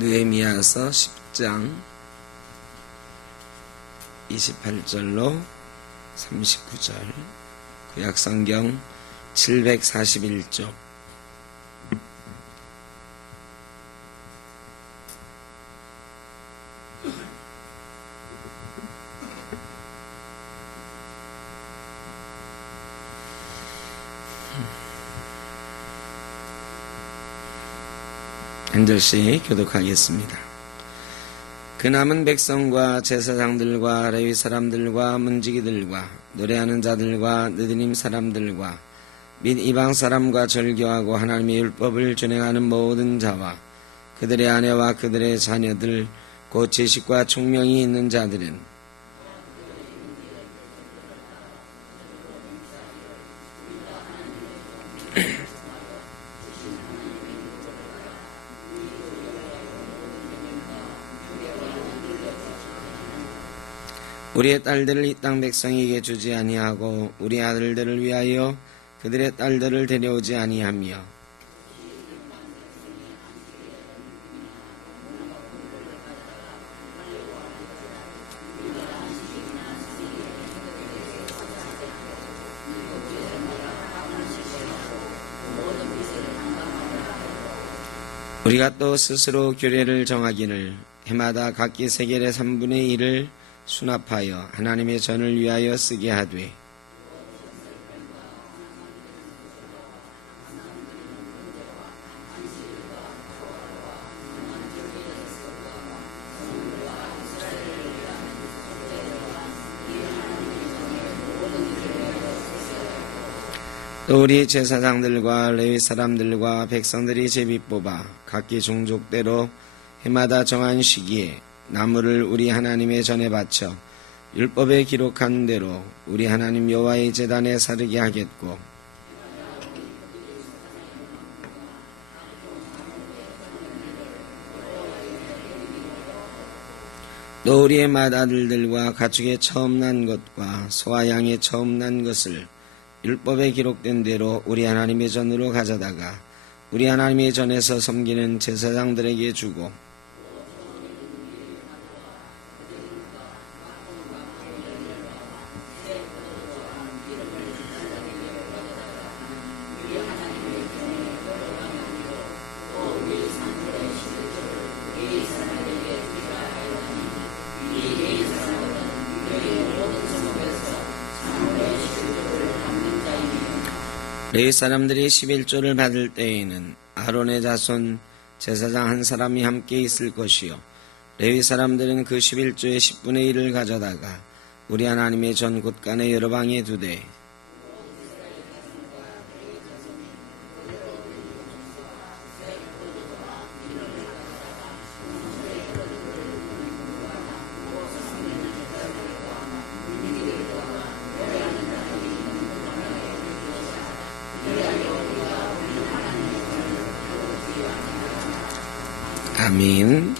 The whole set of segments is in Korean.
느헤미야서 10장 28절로 39절 구약성경 741쪽. 한 절씩 교독하겠습니다. 그 남은 백성과 제사장들과 레위 사람들과 문지기들과 노래하는 자들과 느드림 사람들과 및 이방 사람과 절교하고 하나님의 율법을 준행하는 모든 자와 그들의 아내와 그들의 자녀들 곧 지식과 총명이 있는 자들은 우리의 딸들을 이 땅 백성에게 주지 아니하고 우리 아들들을 위하여 그들의 딸들을 데려오지 아니하며 우리가 또 스스로 규례를 정하기를 해마다 각기 세겔의 3분의 1을 수납하여 하나님의 전을 위하여 쓰게 하되 또 우리 제사장들과 레위 사람들과 백성들이 제비 뽑아 각기 종족대로 해마다 정한 시기에 나무를 우리 하나님의 전에 바쳐 율법에 기록한 대로 우리 하나님 여호와의 제단에 사르게 하겠고 또 우리의 맏아들들과 가축의 처음 난 것과 소와 양의 처음 난 것을 율법에 기록된 대로 우리 하나님의 전으로 가져다가 우리 하나님의 전에서 섬기는 제사장들에게 주고 레위 사람들이 11조를 받을 때에는 아론의 자손 제사장 한 사람이 함께 있을 것이요 레위 사람들은 그 11조의 10분의 1을 가져다가 우리 하나님의 전 곳간의 여러 방에 두되 아멘.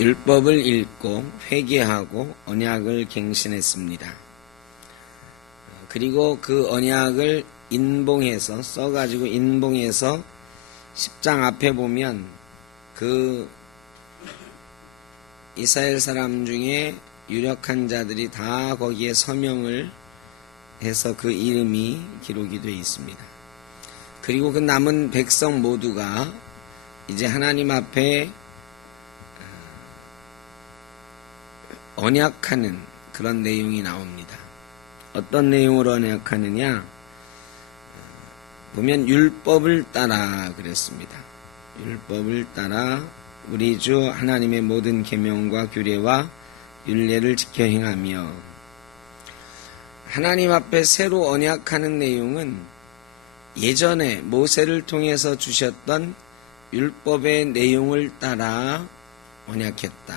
율법을 읽고 회개하고 언약을 갱신했습니다. 그리고 그 언약을 인봉해서 써가지고 인봉해서 10장 앞에 보면 그 이스라엘 사람 중에 유력한 자들이 다 거기에 서명을 해서 그 이름이 기록이 되어 있습니다. 그리고 그 남은 백성 모두가 이제 하나님 앞에 언약하는 그런 내용이 나옵니다. 어떤 내용으로 언약하느냐? 보면 율법을 따라 그랬습니다. 율법을 따라 우리 주 하나님의 모든 계명과 규례와 율례를 지켜 행하며 하나님 앞에 새로 언약하는 내용은 예전에 모세를 통해서 주셨던 율법의 내용을 따라 언약했다.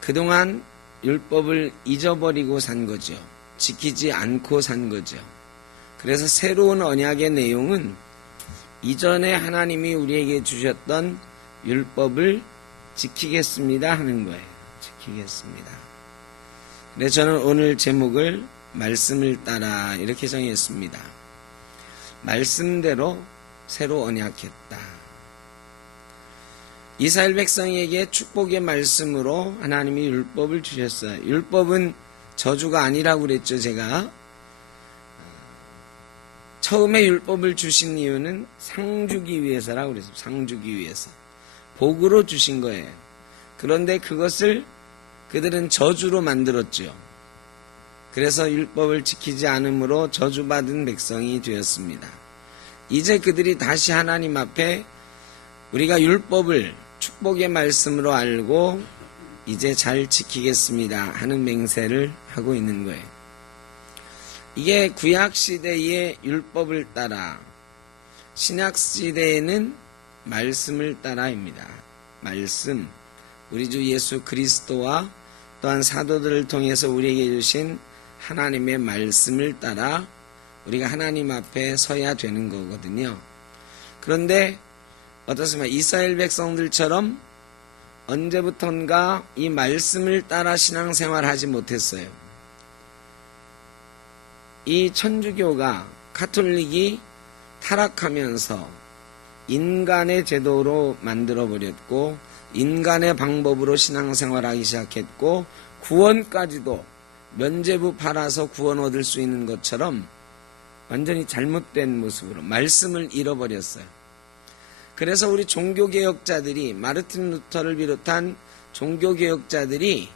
그동안 율법을 잊어버리고 산 거죠. 지키지 않고 산 거죠. 그래서 새로운 언약의 내용은 이전에 하나님이 우리에게 주셨던 율법을 지키겠습니다 하는 거예요. 지키겠습니다. 그래서 저는 오늘 제목을 말씀을 따라 이렇게 정했습니다. 말씀대로 새로 언약했다. 이스라엘 백성에게 축복의 말씀으로 하나님이 율법을 주셨어요. 율법은 저주가 아니라고 그랬죠. 제가 처음에 율법을 주신 이유는 상 주기 위해서라고 그랬어요. 상 주기 위해서 복으로 주신 거예요. 그런데 그것을 그들은 저주로 만들었죠. 그래서 율법을 지키지 않으므로 저주받은 백성이 되었습니다. 이제 그들이 다시 하나님 앞에 우리가 율법을 축복의 말씀으로 알고 이제 잘 지키겠습니다 하는 맹세를 하고 있는 거예요. 이게 구약시대의 율법을 따라, 신약시대에는 말씀을 따라입니다. 말씀, 우리 주 예수 그리스도와 또한 사도들을 통해서 우리에게 주신 하나님의 말씀을 따라 우리가 하나님 앞에 서야 되는 거거든요. 그런데 어떻습니까? 이스라엘 백성들처럼 언제부턴가 이 말씀을 따라 신앙생활하지 못했어요. 이 천주교가, 가톨릭이 타락하면서 인간의 제도로 만들어버렸고 인간의 방법으로 신앙생활하기 시작했고 구원까지도 면죄부 팔아서 구원 얻을 수 있는 것처럼 완전히 잘못된 모습으로 말씀을 잃어버렸어요. 그래서 우리 종교개혁자들이, 마르틴 루터를 비롯한 종교개혁자들이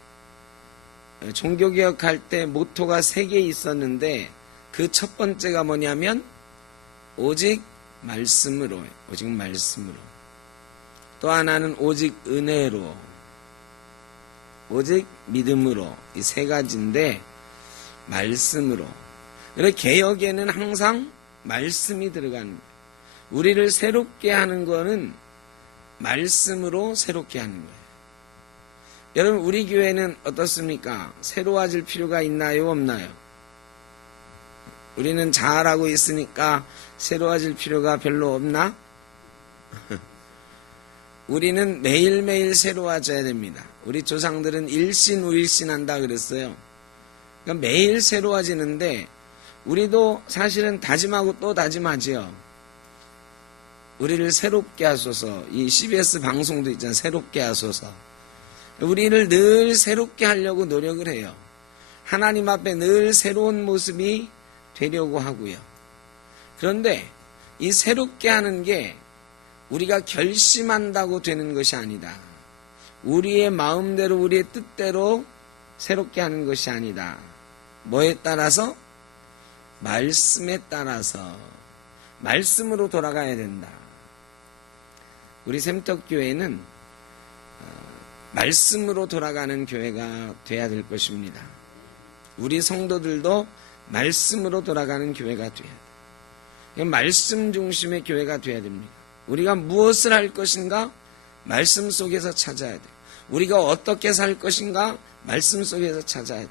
종교개혁할 때 모토가 3개 있었는데 그 첫 번째가 뭐냐면 오직 말씀으로, 오직 말씀으로. 또 하나는 오직 은혜로, 오직 믿음으로. 이 3가지인데 말씀으로. 그래서 개혁에는 항상 말씀이 들어가는 거예요. 우리를 새롭게 하는 거는 말씀으로 새롭게 하는 거예요. 여러분, 우리 교회는 어떻습니까? 새로워질 필요가 있나요? 없나요? 우리는 잘하고 있으니까 새로워질 필요가 별로 없나? 우리는 매일매일 새로워져야 됩니다. 우리 조상들은 일신우일신 한다 그랬어요. 그러니까 매일 새로워지는데 우리도 사실은 다짐하고 또 다짐하지요. 우리를 새롭게 하소서. 이 CBS 방송도 있잖아요. 새롭게 하소서. 우리를 늘 새롭게 하려고 노력을 해요. 하나님 앞에 늘 새로운 모습이 되려고 하고요. 그런데 이 새롭게 하는 게 우리가 결심한다고 되는 것이 아니다. 우리의 마음대로, 우리의 뜻대로 새롭게 하는 것이 아니다. 뭐에 따라서? 말씀에 따라서. 말씀으로 돌아가야 된다. 우리 샘떡교회는 말씀으로 돌아가는 교회가 돼야 될 것입니다. 우리 성도들도 말씀으로 돌아가는 교회가 돼야 돼요. 말씀 중심의 교회가 돼야 됩니다. 우리가 무엇을 할 것인가? 말씀 속에서 찾아야 돼요. 우리가 어떻게 살 것인가? 말씀 속에서 찾아야 돼요.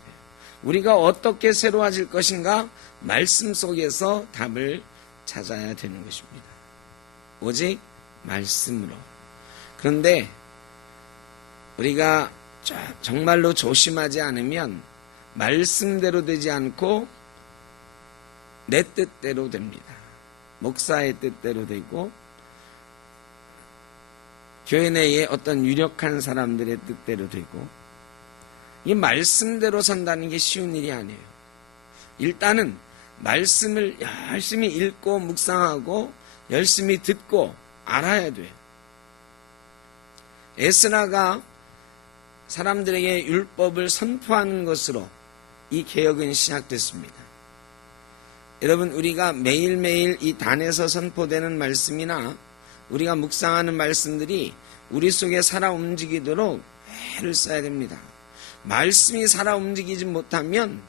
우리가 어떻게 새로워질 것인가? 말씀 속에서 답을 찾아야 되는 것입니다. 오직 말씀으로. 그런데 우리가 정말로 조심하지 않으면 말씀대로 되지 않고 내 뜻대로 됩니다. 목사의 뜻대로 되고 교회 내에 어떤 유력한 사람들의 뜻대로 되고, 이 말씀대로 산다는 게 쉬운 일이 아니에요. 일단은 말씀을 열심히 읽고 묵상하고 열심히 듣고 알아야 돼요. 에스라가 사람들에게 율법을 선포하는 것으로 이 개혁은 시작됐습니다. 여러분, 우리가 매일매일 이 단에서 선포되는 말씀이나 우리가 묵상하는 말씀들이 우리 속에 살아 움직이도록 애를 써야 됩니다. 말씀이 살아 움직이지 못하면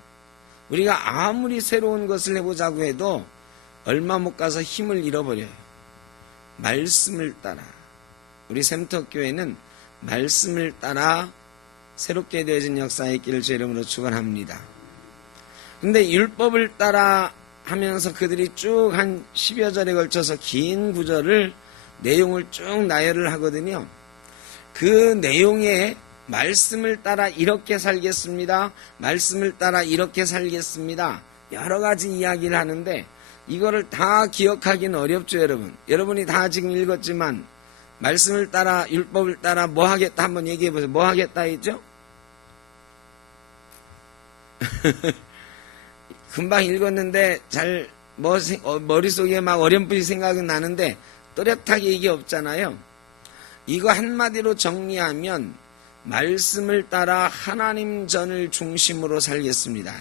우리가 아무리 새로운 것을 해보자고 해도 얼마 못 가서 힘을 잃어버려요. 말씀을 따라. 우리 샘터교회는 말씀을 따라 새롭게 되어진 역사의 길을 주 이름으로 축원합니다. 근데 율법을 따라 하면서 그들이 쭉 한 10여 절에 걸쳐서 긴 구절을 내용을 쭉 나열을 하거든요. 그 내용에 말씀을 따라 이렇게 살겠습니다. 말씀을 따라 이렇게 살겠습니다. 여러 가지 이야기를 하는데 이거를 다 기억하기는 어렵죠, 여러분. 여러분이 다 지금 읽었지만 말씀을 따라 율법을 따라 뭐 하겠다 한번 얘기해 보세요. 뭐 하겠다 했죠? 금방 읽었는데 잘 머릿속에 막 어렴풋이 생각은 나는데 또렷하게 이게 없잖아요. 이거 한마디로 정리하면 말씀을 따라 하나님 전을 중심으로 살겠습니다.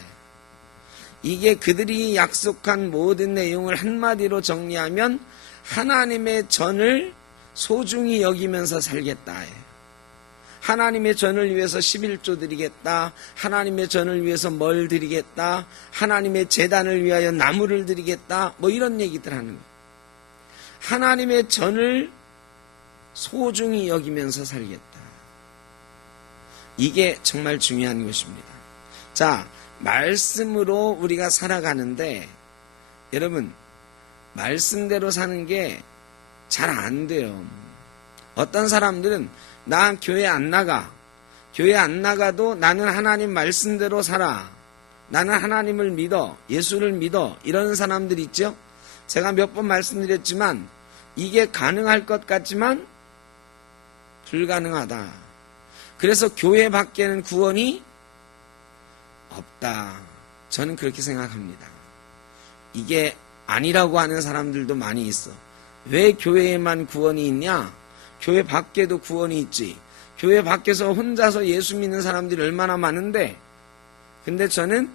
이게 그들이 약속한 모든 내용을 한마디로 정리하면 하나님의 전을 소중히 여기면서 살겠다. 하나님의 전을 위해서 11조 드리겠다. 하나님의 전을 위해서 뭘 드리겠다. 하나님의 제단을 위하여 나무를 드리겠다. 뭐 이런 얘기들 하는 거예요. 하나님의 전을 소중히 여기면서 살겠다. 이게 정말 중요한 것입니다. 자, 말씀으로 우리가 살아가는데 여러분 말씀대로 사는 게 잘 안 돼요. 어떤 사람들은 나 교회 안 나가. 교회 안 나가도 나는 하나님 말씀대로 살아. 나는 하나님을 믿어. 예수를 믿어. 이런 사람들 있죠? 제가 몇 번 말씀드렸지만 이게 가능할 것 같지만 불가능하다. 그래서 교회 밖에는 구원이 없다. 저는 그렇게 생각합니다. 이게 아니라고 하는 사람들도 많이 있어. 왜 교회에만 구원이 있냐? 교회 밖에도 구원이 있지. 교회 밖에서 혼자서 예수 믿는 사람들이 얼마나 많은데, 근데 저는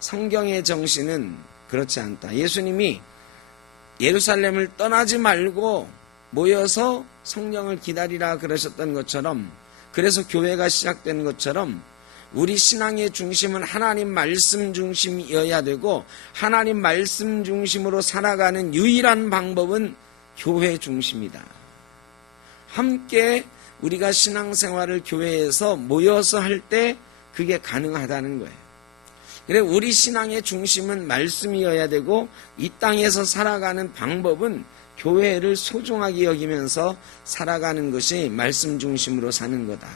성경의 정신은 그렇지 않다. 예수님이 예루살렘을 떠나지 말고 모여서 성령을 기다리라 그러셨던 것처럼, 그래서 교회가 시작된 것처럼 우리 신앙의 중심은 하나님 말씀 중심이어야 되고 하나님 말씀 중심으로 살아가는 유일한 방법은 교회 중심이다. 함께 우리가 신앙생활을 교회에서 모여서 할 때 그게 가능하다는 거예요. 그래 우리 신앙의 중심은 말씀이어야 되고 이 땅에서 살아가는 방법은 교회를 소중하게 여기면서 살아가는 것이 말씀 중심으로 사는 거다.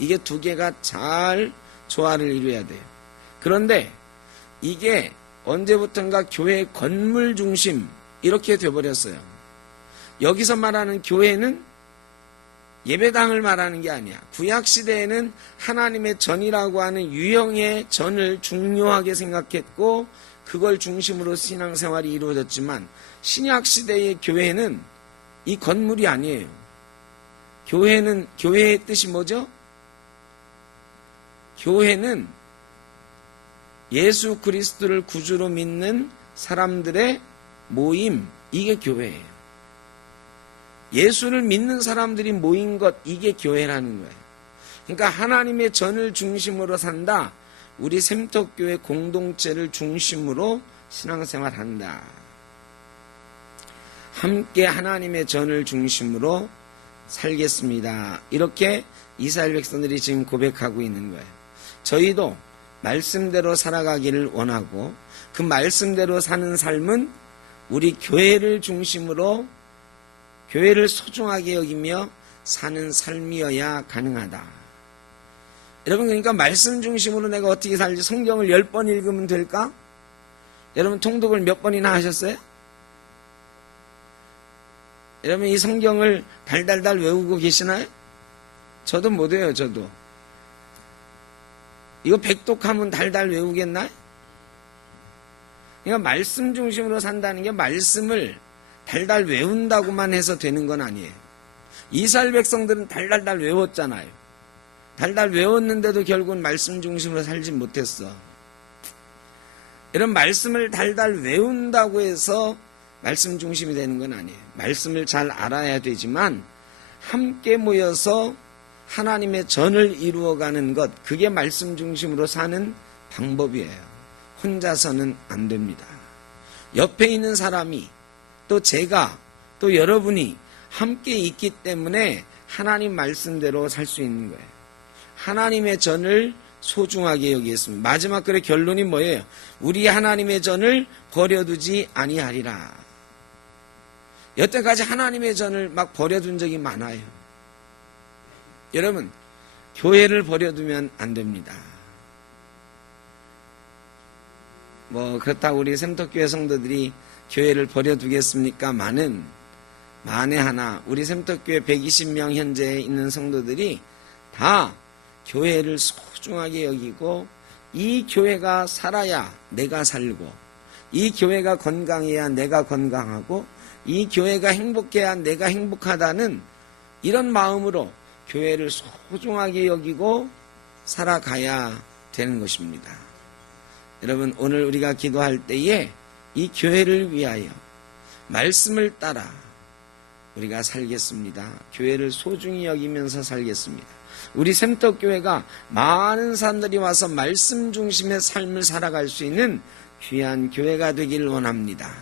이게 두 개가 잘 조화를 이루어야 돼요. 그런데 이게 언제부턴가 교회 건물 중심 이렇게 돼버렸어요. 여기서 말하는 교회는 예배당을 말하는 게 아니야. 구약시대에는 하나님의 전이라고 하는 유형의 전을 중요하게 생각했고 그걸 중심으로 신앙생활이 이루어졌지만 신약시대의 교회는 이 건물이 아니에요. 교회의 뜻이 뭐죠? 교회는 예수 그리스도를 구주로 믿는 사람들의 모임, 이게 교회예요. 예수를 믿는 사람들이 모인 것, 이게 교회라는 거예요. 그러니까 하나님의 전을 중심으로 산다. 우리 샘터교회 공동체를 중심으로 신앙생활한다. 함께 하나님의 전을 중심으로 살겠습니다. 이렇게 이스라엘 백성들이 지금 고백하고 있는 거예요. 저희도 말씀대로 살아가기를 원하고 그 말씀대로 사는 삶은 우리 교회를 중심으로 교회를 소중하게 여기며 사는 삶이어야 가능하다. 여러분 그러니까 말씀 중심으로 내가 어떻게 살지 성경을 10번 읽으면 될까? 여러분 통독을 몇 번이나 하셨어요? 여러분 이 성경을 달달달 외우고 계시나요? 저도 못해요. 저도. 이거 백독하면 달달 외우겠나요? 그러니까 말씀 중심으로 산다는 게 말씀을 달달 외운다고만 해서 되는 건 아니에요. 이스라엘 백성들은 달달달 외웠잖아요. 달달 외웠는데도 결국은 말씀 중심으로 살지 못했어. 이런 말씀을 달달 외운다고 해서 말씀 중심이 되는 건 아니에요. 말씀을 잘 알아야 되지만 함께 모여서 하나님의 전을 이루어가는 것, 그게 말씀 중심으로 사는 방법이에요. 혼자서는 안 됩니다. 옆에 있는 사람이 또 제가 또 여러분이 함께 있기 때문에 하나님 말씀대로 살 수 있는 거예요. 하나님의 전을 소중하게 여기겠습니다. 마지막 글의 결론이 뭐예요? 우리 하나님의 전을 버려두지 아니하리라. 여태까지 하나님의 전을 막 버려둔 적이 많아요. 여러분, 교회를 버려두면 안 됩니다. 그렇다고 우리 샘터교회 성도들이 교회를 버려두겠습니까? 만에 하나 우리 샘터교회 120명 현재 있는 성도들이 다 교회를 소중하게 여기고, 이 교회가 살아야 내가 살고, 이 교회가 건강해야 내가 건강하고, 이 교회가 행복해야 내가 행복하다는 이런 마음으로 교회를 소중하게 여기고 살아가야 되는 것입니다. 여러분, 오늘 우리가 기도할 때에 이 교회를 위하여 말씀을 따라 우리가 살겠습니다. 교회를 소중히 여기면서 살겠습니다. 우리 샘터교회가 많은 사람들이 와서 말씀 중심의 삶을 살아갈 수 있는 귀한 교회가 되기를 원합니다.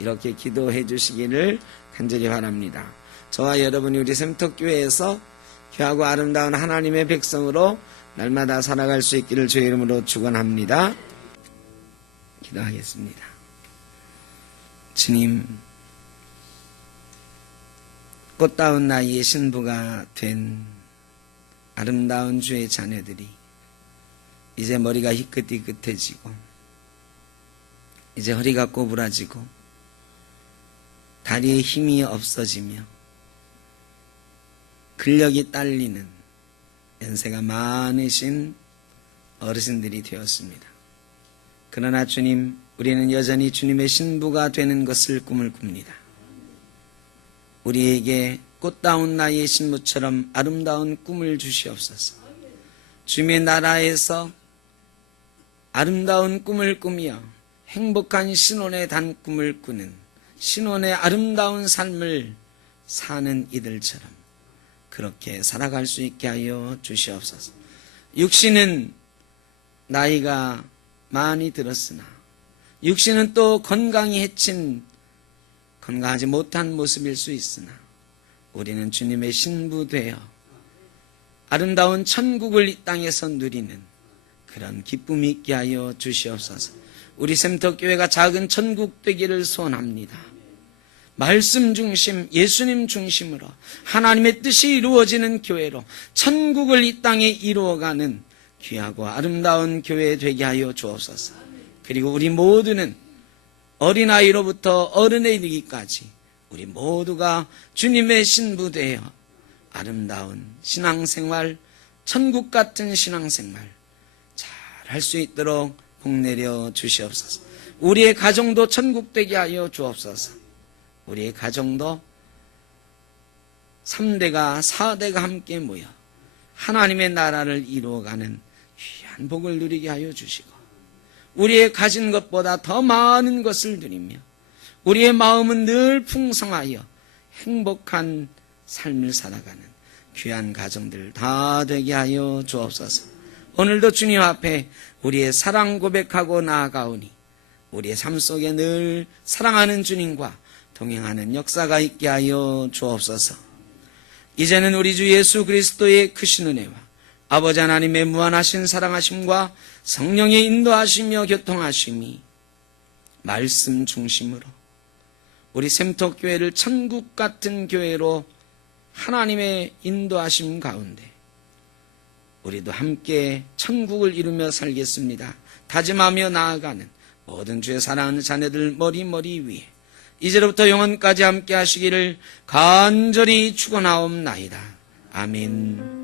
이렇게 기도해 주시기를 간절히 바랍니다. 저와 여러분이 우리 샘터교회에서 귀하고 아름다운 하나님의 백성으로 날마다 살아갈 수 있기를 주의 이름으로 축원합니다. 기도하겠습니다. 주님, 꽃다운 나이에 신부가 된 아름다운 주의 자녀들이 이제 머리가 희끗희끗해지고, 이제 허리가 꼬부라지고, 다리에 힘이 없어지며 근력이 딸리는 연세가 많으신 어르신들이 되었습니다. 그러나 주님, 우리는 여전히 주님의 신부가 되는 것을 꿈을 꿉니다. 우리에게 꽃다운 나이의 신부처럼 아름다운 꿈을 주시옵소서. 주님의 나라에서 아름다운 꿈을 꾸며 행복한 신혼의 단꿈을 꾸는, 신혼의 아름다운 삶을 사는 이들처럼 그렇게 살아갈 수 있게 하여 주시옵소서. 육신은 나이가 많이 들었으나, 육신은 또 건강이 해친, 건강하지 못한 모습일 수 있으나, 우리는 주님의 신부 되어 아름다운 천국을 이 땅에서 누리는 그런 기쁨이 있게 하여 주시옵소서. 우리 샘터교회가 작은 천국 되기를 소원합니다. 말씀 중심, 예수님 중심으로 하나님의 뜻이 이루어지는 교회로 천국을 이 땅에 이루어가는 귀하고 아름다운 교회 되게 하여 주옵소서. 그리고 우리 모두는 어린아이로부터 어른에 이르기까지 우리 모두가 주님의 신부 되어 아름다운 신앙생활, 천국 같은 신앙생활 잘 할 수 있도록 복내려 주시옵소서. 우리의 가정도 천국 되게 하여 주옵소서. 우리의 가정도 3대가 4대가 함께 모여 하나님의 나라를 이루어가는 귀한 복을 누리게 하여 주시고, 우리의 가진 것보다 더 많은 것을 누리며 우리의 마음은 늘 풍성하여 행복한 삶을 살아가는 귀한 가정들 다 되게 하여 주옵소서. 오늘도 주님 앞에 우리의 사랑 고백하고 나아가오니 우리의 삶 속에 늘 사랑하는 주님과 동행하는 역사가 있게 하여 주옵소서. 이제는 우리 주 예수 그리스도의 크신 은혜와 아버지 하나님의 무한하신 사랑하심과 성령의 인도하시며 교통하심이 말씀 중심으로 우리 샘터교회를 천국 같은 교회로 하나님의 인도하심 가운데 우리도 함께 천국을 이루며 살겠습니다. 다짐하며 나아가는 모든 주의 사랑하는 자녀들 머리 위에 이제로부터 영원까지 함께 하시기를 간절히 축원하옵나이다. 아멘.